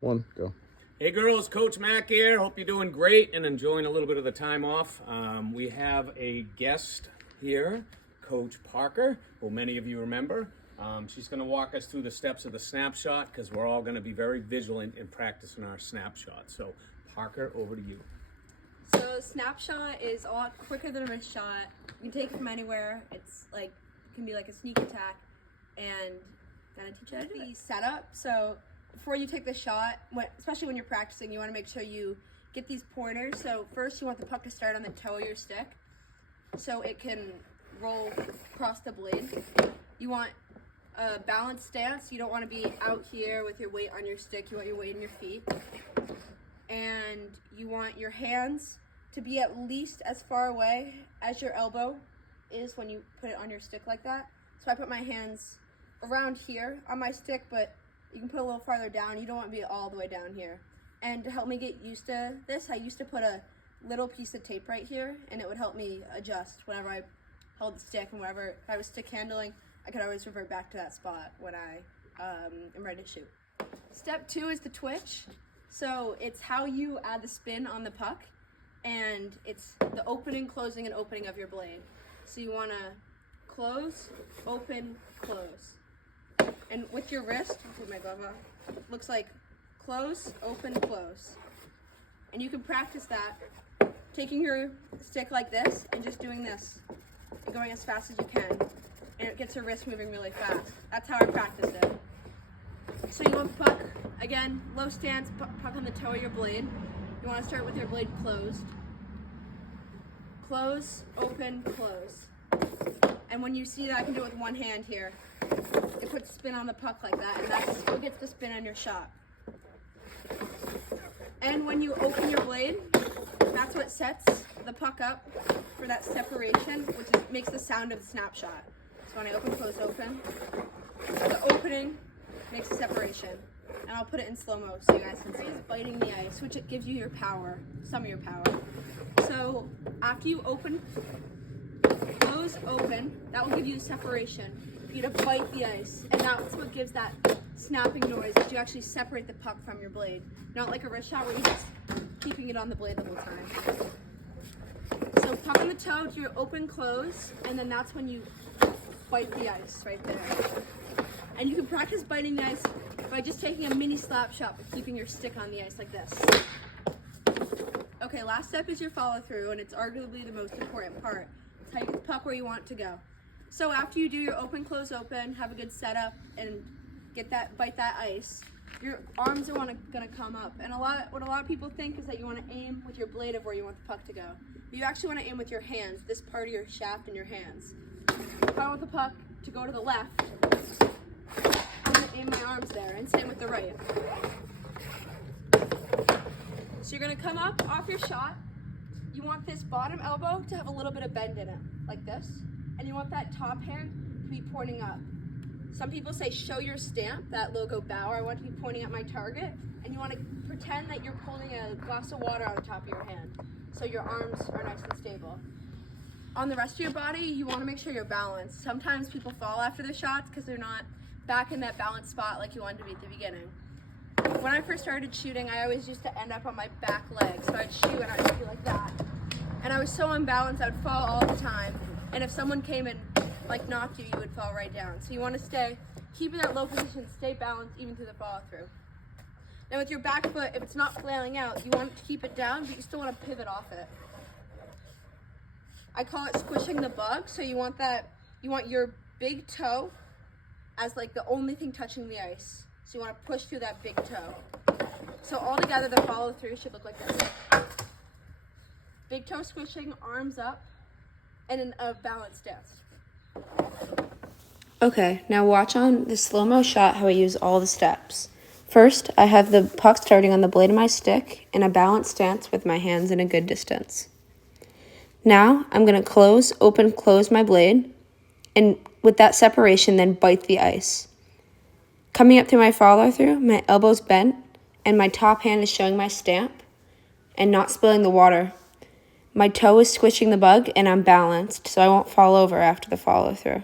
One, go. Hey girls, Coach Mac here. Hope you're doing great and enjoying a little bit of the time off. We have a guest here, Coach Parker, who many of you remember. She's going to walk us through the steps of the snapshot because we're all going to be very vigilant in practicing our snapshot. So Parker, over to you. So snapshot is a lot quicker than a wrist shot. You can take it from anywhere. It's like, it can be like a sneak attack, and gonna teach you how to do the setup. So before you take the shot, especially when you're practicing, you want to make sure you get these pointers. So first you want the puck to start on the toe of your stick so it can roll across the blade. You want a balanced stance. You don't want to be out here with your weight on your stick. You want your weight in your feet. And you want your hands to be at least as far away as your elbow is when you put it on your stick like that. So I put my hands around here on my stick, but you can put a little farther down. You don't want to be all the way down here. And to help me get used to this, I used to put a little piece of tape right here, and it would help me adjust whenever I held the stick, and whenever if I was stick handling, I could always revert back to that spot when I am ready to shoot. Step 2 is the twitch. So it's how you add the spin on the puck, and it's the opening, closing, and opening of your blade. So you want to close, open, close. And with your wrist, I'll put my glove off, looks like close, open, close. And you can practice that, taking your stick like this and just doing this and going as fast as you can. And it gets your wrist moving really fast. That's how I practice it. So you want the puck, again, low stance, puck on the toe of your blade. You want to start with your blade closed. Close, open, close. And when you see that, I can do it with one hand here. It puts spin on the puck like that, and that's what gets the spin on your shot. And when you open your blade, that's what sets the puck up for that separation, which makes the sound of the snapshot. So when I open, close, open, the opening makes a separation. And I'll put it in slow-mo so you guys can see. It's biting the ice, which it gives you your power, some of your power. So after you open, close, open, that will give you a separation. You to bite the ice, and that's what gives that snapping noise, that you actually separate the puck from your blade. Not like a wrist shot where you're just keeping it on the blade the whole time. So puck on the toe to your open, close, and then that's when you bite the ice right there. And you can practice biting the ice by just taking a mini slap shot, but keeping your stick on the ice like this. Okay, last step is your follow through, and it's arguably the most important part. It's how you get the puck where you want it to go. So after you do your open, close, open, have a good setup, and bite that ice, your arms are gonna come up. And what a lot of people think is that you want to aim with your blade of where you want the puck to go. You actually want to aim with your hands, this part of your shaft in your hands. If I want the puck to go to the left, I'm gonna aim my arms there, and same with the right. So you're gonna come up off your shot. You want this bottom elbow to have a little bit of bend in it, like this. And you want that top hand to be pointing up. Some people say show your stamp, that logo bow. I want to be pointing at my target. And you want to pretend that you're pulling a glass of water on the top of your hand, so your arms are nice and stable. On the rest of your body, you want to make sure you're balanced. Sometimes people fall after their shots because they're not back in that balanced spot like you wanted to be at the beginning. When I first started shooting, I always used to end up on my back leg. So I'd shoot and I'd be like that. And I was so unbalanced, I would fall all the time. And if someone came and knocked you, you would fall right down. So you want to keep in that low position, stay balanced even through the follow through. Now with your back foot, if it's not flailing out, you want to keep it down, but you still want to pivot off it. I call it squishing the bug. So you want your big toe as like the only thing touching the ice. So you want to push through that big toe. So all together, the follow through should look like this. Big toe squishing, arms up, and in a balanced stance. Okay, now watch on the slow-mo shot how I use all the steps. First, I have the puck starting on the blade of my stick in a balanced stance with my hands in a good distance. Now, I'm going to close, open, close my blade, and with that separation, then bite the ice. Coming up through my follow-through, my elbow's bent, and my top hand is showing my stamp and not spilling the water. My toe is squishing the bug, and I'm balanced, so I won't fall over after the follow-through.